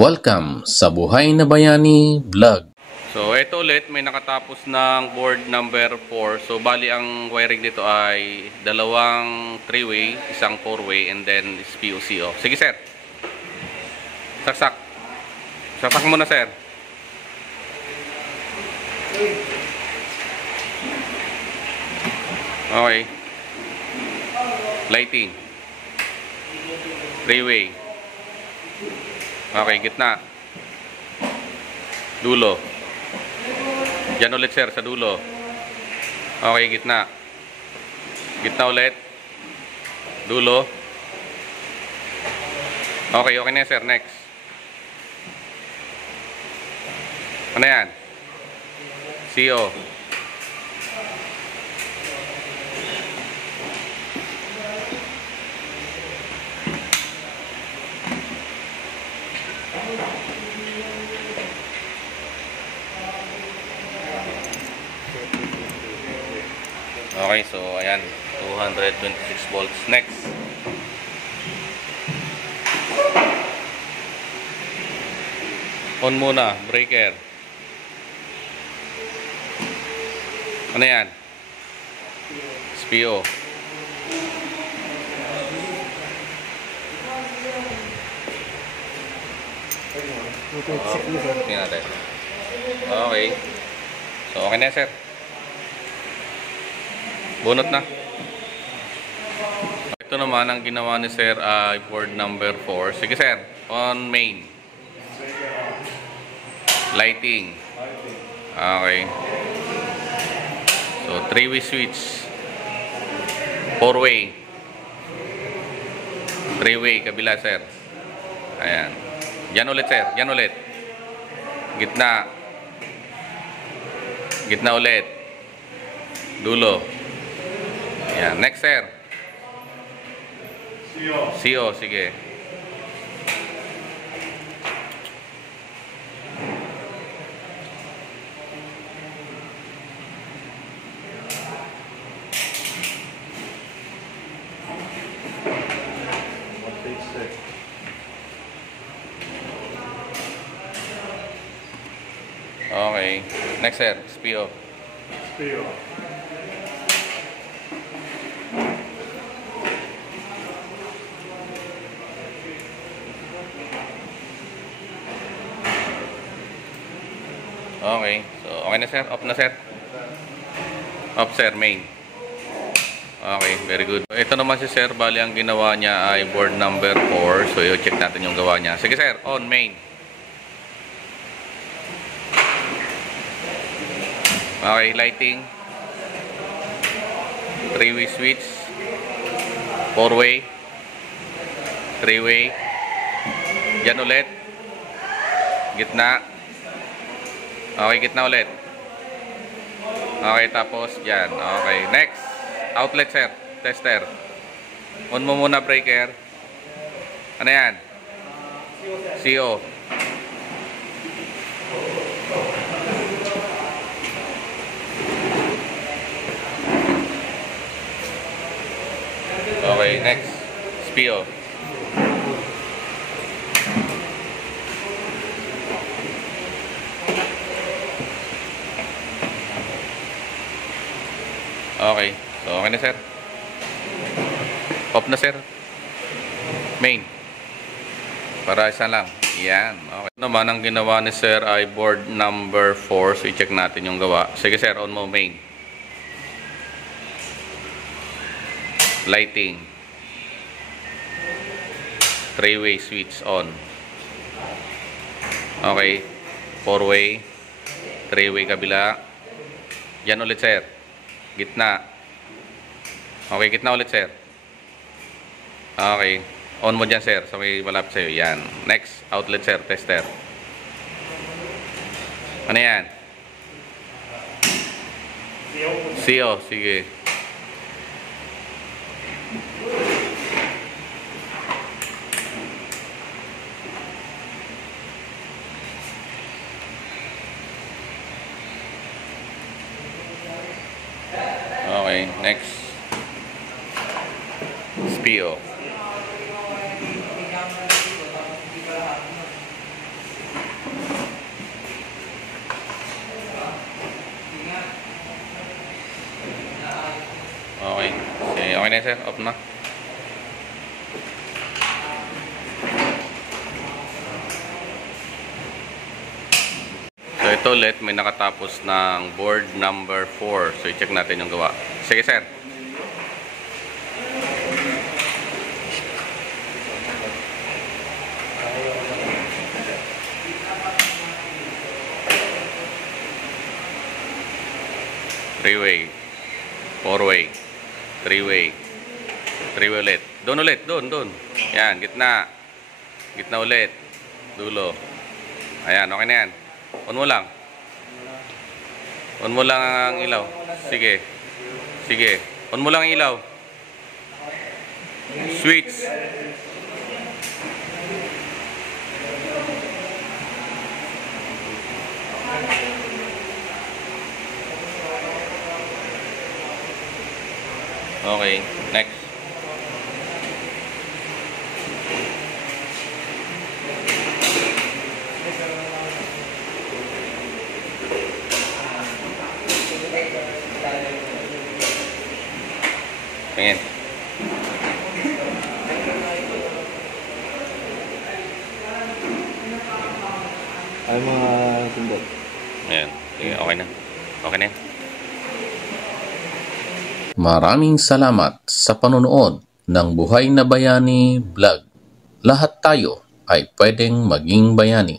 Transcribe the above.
Welcome sa Buhay na Bayani Vlog. So ito ulit, may nakatapos ng board number 4. So bali ang wiring dito ay dalawang 3-way, isang 4-way, and then is POCO. Sige sir. Saksak. Saksak muna sir. Okay. Lighting. 3-way. Okay, gitna. Dulo. Yan ulit sir, sa dulo. Okay, gitna. Gitna ulit. Dulo. Okay, okay na sir. Next. Ano yan? CO. Okay, so ayan, 226 volts. Next. On muna, breaker. Ano yan? SPO. Tingnan natin. Okay. So okay na sir. Bunot na. Ito naman ang ginawa ni sir ay board number 4. Sige sir, on main. Lighting. Okay. So 3-way switch. 4-way. 3-way kabila sir. Ayan. Yan ulit sir, yan ulit. Gitna. Gitna ulit. Dulo. Yan, next sir. CO, sige. Okay, next sir, SPO. SPO. Okay. So, okay na sir? Off na sir? Off sir, main. Okay, very good. Ito naman si sir, bali ang ginawa niya ay board number 4. So, i-check natin yung gawa niya. Sige sir, on main. Okay, lighting. 3-way switch. 4-way. 3-way. Yan ulit. Gitna. Okay, gitna ulit. Okay, tapos dyan. Okay, next. Outlet sir. Tester. On mo muna breaker. Ano yan? CO. Okay, next. SPO. Okay. So, okay na sir. Off na sir. Main. Para isa lang. Yan. Okay. Naman ang ginawa ni sir ay board number 4. So, i-check natin yung gawa. Sige sir, on mo main. Lighting. 3-way switch on. Okay. 4-way. 3-way kabila. Yan ulit sir. Gitna. Okay, gitna ulit sir. Okay. On mo dyan sir. So may malapit sa'yo. Yan. Next. Outlet sir. Tester. Ano yan? CO. Sige. Okay, next. SPO. Okay na sir, off na. So ito ulit, may nakatapos ng board number 4. So i-check natin yung gawa. Sige sir. Three-way, four-way, three-way ulit. Doon ulit, doon. Yan, gitna. Gitna ulit. Dulo. Ayan, okay na yan. On mo lang. On mo lang ang ilaw. Sige. On mo lang ang ilaw. Switch. Okay, next. Tingin. Ay mga sundot. Ayan, sige, okay na. Okay na yan. Maraming salamat sa panonood ng Buhay na Bayani Vlog. Lahat tayo ay pwedeng maging bayani.